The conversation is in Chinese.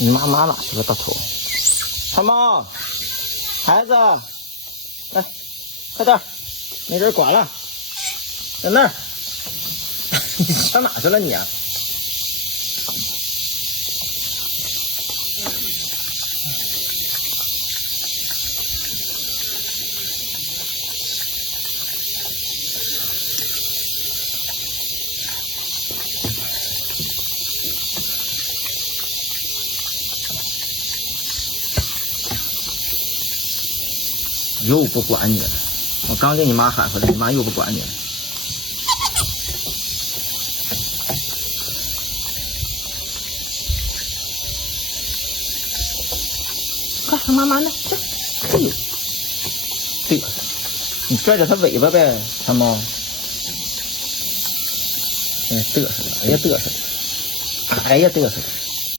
你妈哪去了？大头，长毛，孩子，来，快点，那人关了，在那儿。你上哪去了你啊？又不管你了，我刚给你妈喊回来，你妈又不管你了。快，妈妈呢？这，哎呦，嘚瑟！你拽着它尾巴呗，长毛。哎，嘚瑟了，哎呀嘚瑟了，哎呀嘚瑟了。